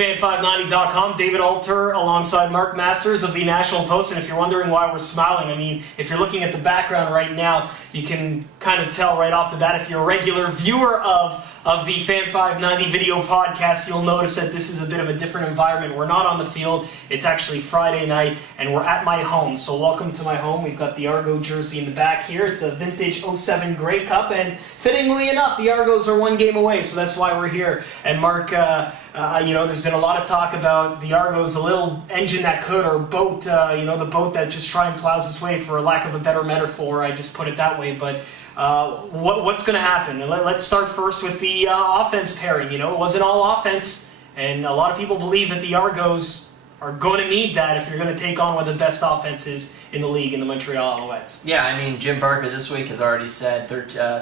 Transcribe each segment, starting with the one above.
fan590.com, David Alter alongside Mark Masters of the National Post. And if you're wondering why we're smiling, I mean, if you're looking at the background right now, you can kind of tell right off the bat. If you're a regular viewer of the Fan590 video podcast, you'll notice that this is a bit of a different environment. We're not on the field. It's actually Friday night, and we're at my home. So welcome to my home. We've got the Argo jersey in the back here. It's a vintage 07 Grey Cup, and fittingly enough, the Argos are one game away, so that's why we're here. And Mark, there's been a lot of talk about the Argos, a little engine that could, or boat, the boat that just try and plows its way, for lack of a better metaphor. I just put it that way. But what's going to happen? Let's start first with the offense pairing. It wasn't all offense, and a lot of people believe that the Argos are going to need that if you're going to take on one of the best offenses in the league in the Montreal Alouettes. Yeah, I mean, Jim Barker this week has already said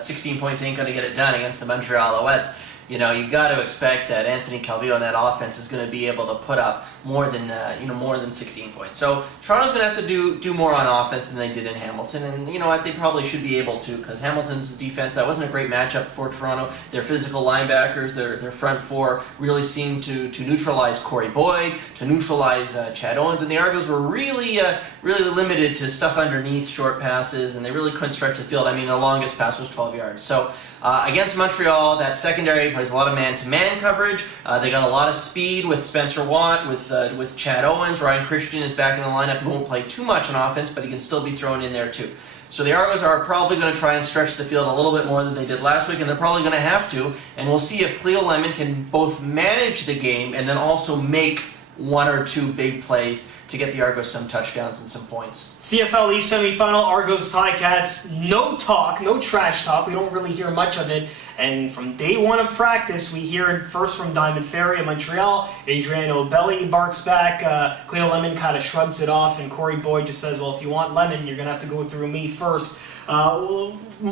16 points ain't going to get it done against the Montreal Alouettes. You got to expect that Anthony Calvillo and that offense is going to be able to put up more than 16 points. So Toronto's going to have to do more on offense than they did in Hamilton, and you know what, they probably should be able to, because Hamilton's defense, that wasn't a great matchup for Toronto. Their physical linebackers, their front four really seemed to neutralize Corey Boyd, to neutralize Chad Owens, and the Argos were really limited to stuff underneath, short passes, and they really couldn't stretch the field. I mean, the longest pass was 12 yards. So against Montreal, that secondary plays a lot of man-to-man coverage. They got a lot of speed with Spencer Watt, with Chad Owens. Ryan Christian is back in the lineup. He won't play too much on offense, but he can still be thrown in there too. So the Argos are probably going to try and stretch the field a little bit more than they did last week, and they're probably going to have to. And we'll see if Cleo Lemon can both manage the game and then also make one or two big plays to get the Argos some touchdowns and some points. CFL East semifinal, Argos Ticats. No talk, no trash talk. We don't really hear much of it. And from day one of practice, we hear it first from Diamond Ferry in Montreal. Adriano Belli barks back. Cleo Lemon kind of shrugs it off, and Corey Boyd just says, well, if you want Lemon, you're going to have to go through me first.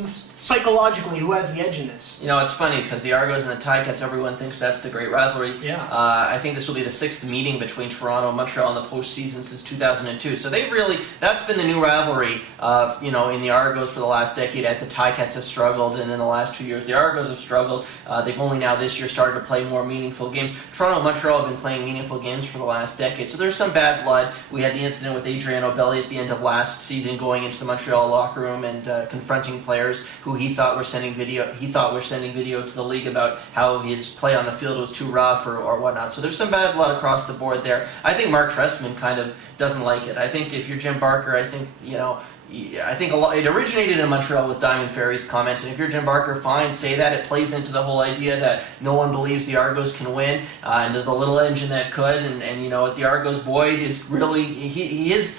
Psychologically, who has the edge in this? It's funny, because the Argos and the Ticats, everyone thinks that's the great rivalry. Yeah. I think this will be the 6th meeting between Toronto and Montreal in the postseason since 2002. So that's been the new rivalry, in the Argos for the last decade, as the Ticats have struggled, and in the last 2 years the Argos have struggled. They've only now this year started to play more meaningful games. Toronto and Montreal have been playing meaningful games for the last decade, so there's some bad blood. We had the incident with Adriano Belli at the end of last season, going into the Montreal locker room and confronting players who he thought were sending video to the league about how his play on the field was too rough or whatnot. So there's some bad blood across the board there. I think Mark Trestman kind of doesn't like it. I think if you're Jim Barker, I think it originated in Montreal with Diamond Ferry's comments, and if you're Jim Barker, fine, say that. It plays into the whole idea that no one believes the Argos can win, and the little engine that could, and the Argos, Boyd is really, his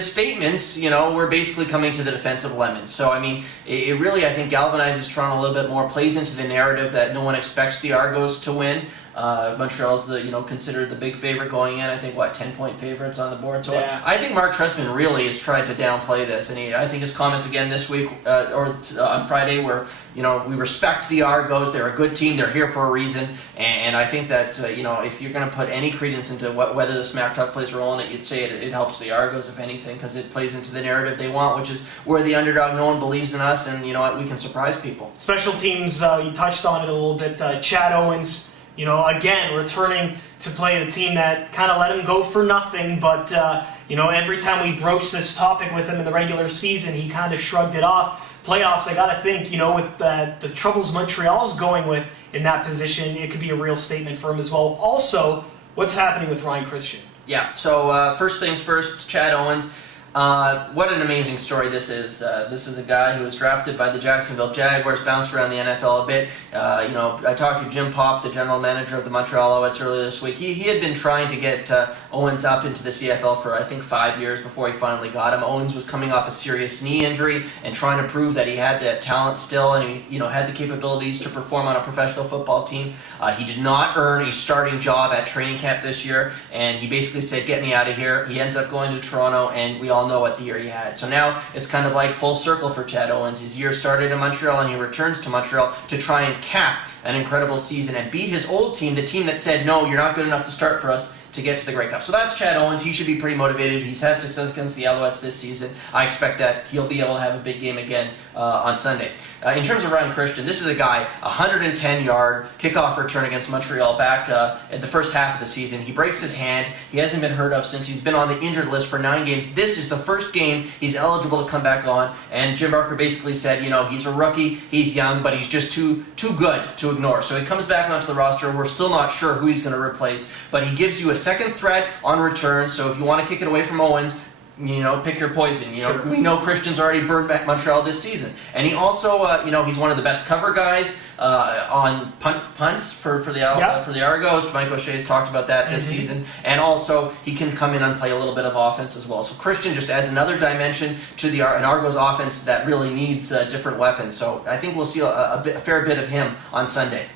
statements, were basically coming to the defense of Lemon. So, I mean, it really, I think, galvanizes Toronto a little bit more, plays into the narrative that no one expects the Argos to win. Montreal's considered the big favorite going in. I think 10-point favorites on the board. So yeah. I think Mark Trestman really has tried to downplay this, and I think his comments again this week on Friday were, we respect the Argos. They're a good team. They're here for a reason, and I think that if you're going to put any credence into whether the smack talk plays a role in it, you'd say it helps the Argos if anything, because it plays into the narrative they want, which is we're the underdog. No one believes in us, and we can surprise people. Special teams. You touched on it a little bit. Chad Owens. Again, returning to play the team that kind of let him go for nothing, but, every time we broached this topic with him in the regular season, he kind of shrugged it off. Playoffs, I got to think, with the troubles Montreal's going with in that position, it could be a real statement for him as well. Also, what's happening with Ryan Christian? Yeah, so first things first, Chad Owens. What an amazing story this is. This is a guy who was drafted by the Jacksonville Jaguars, bounced around the NFL a bit. I talked to Jim Popp, the general manager of the Montreal Alouettes, earlier this week. He had been trying to get Owens up into the CFL for, I think, 5 years before he finally got him. Owens was coming off a serious knee injury and trying to prove that he had that talent still, and he had the capabilities to perform on a professional football team. He did not earn a starting job at training camp this year, and he basically said, get me out of here. He ends up going to Toronto, and we all know what the year he had. So now it's kind of like full circle for Chad Owens. His year started in Montreal, and he returns to Montreal to try and cap an incredible season and beat his old team, the team that said, no, you're not good enough to start for us, to get to the Grey Cup. So that's Chad Owens. He should be pretty motivated. He's had success against the Alouettes this season. I expect that he'll be able to have a big game again on Sunday. In terms of Ryan Christian, this is a guy, 110-yard kickoff return against Montreal back in the first half of the season. He breaks his hand. He hasn't been heard of since he's been on the injured list for 9 games. This is the first game he's eligible to come back on, and Jim Barker basically said, he's a rookie, he's young, but he's just too good to ignore. So he comes back onto the roster. We're still not sure who he's going to replace, but he gives you a second threat on return. So if you want to kick it away from Owens, pick your poison. Sure. We know Christian's already burned back Montreal this season, and he also, he's one of the best cover guys on punts for the Argos. Mike O'Shea's talked about that this season, and also he can come in and play a little bit of offense as well. So Christian just adds another dimension to an Argos offense that really needs different weapons. So I think we'll see a fair bit of him on Sunday.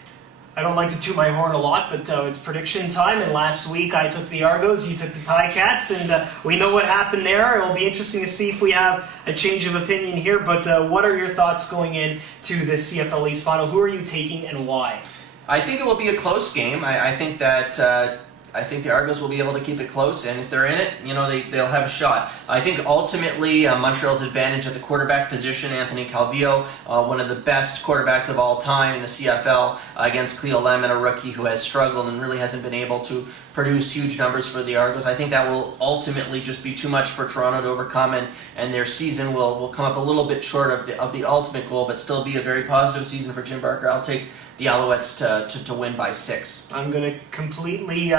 I don't like to toot my horn a lot, but it's prediction time, and last week I took the Argos, you took the Ticats, and we know what happened there. It'll be interesting to see if we have a change of opinion here, but what are your thoughts going into the CFL East Final? Who are you taking and why? I think it will be a close game. I think that I think the Argos will be able to keep it close, and if they're in it, they'll have a shot. I think ultimately Montreal's advantage at the quarterback position, Anthony Calvillo, one of the best quarterbacks of all time in the CFL, against Cleo Lemon, a rookie who has struggled and really hasn't been able to produce huge numbers for the Argos. I think that will ultimately just be too much for Toronto to overcome, and their season will come up a little bit short of the ultimate goal, but still be a very positive season for Jim Barker. I'll take the Alouettes to win by 6. I'm going to completely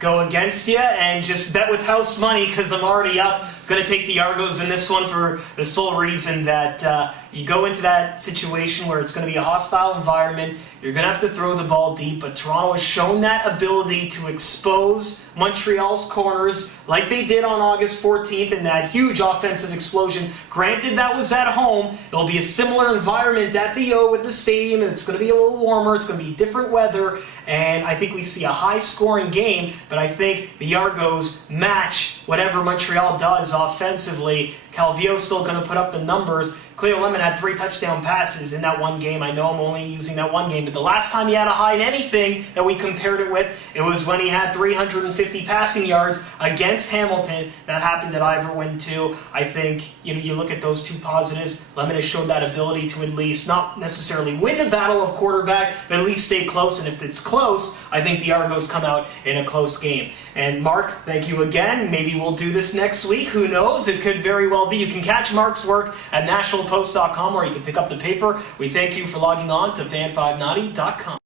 go against you and just bet with house money because I'm already up. I'm going to take the Argos in this one for the sole reason that you go into that situation where it's going to be a hostile environment. You're going to have to throw the ball deep, but Toronto has shown that ability to expose Montreal's corners like they did on August 14th in that huge offensive explosion. Granted, that was at home. It'll be a similar environment at the O at the stadium. It's going to be a little warmer. It's going to be different weather, and I think we see a high-scoring game, but I think the Argos match whatever Montreal does offensively. Calvillo's still going to put up the numbers. Cleo Lemon had 3 touchdown passes in that one game. I know I'm only using that one game, but the last time he had a high in anything that we compared it with, it was when he had 350 passing yards against Hamilton. That happened at Ivor too. I think you look at those 2 positives. Lemon has shown that ability to at least not necessarily win the battle of quarterback, but at least stay close. And if it's close, I think the Argos come out in a close game. And Mark, thank you again. Maybe we'll do this next week. Who knows? It could very well be. You can catch Mark's work at nationalpost.com, or you can pick up the paper. We thank you for logging on to fan590.com.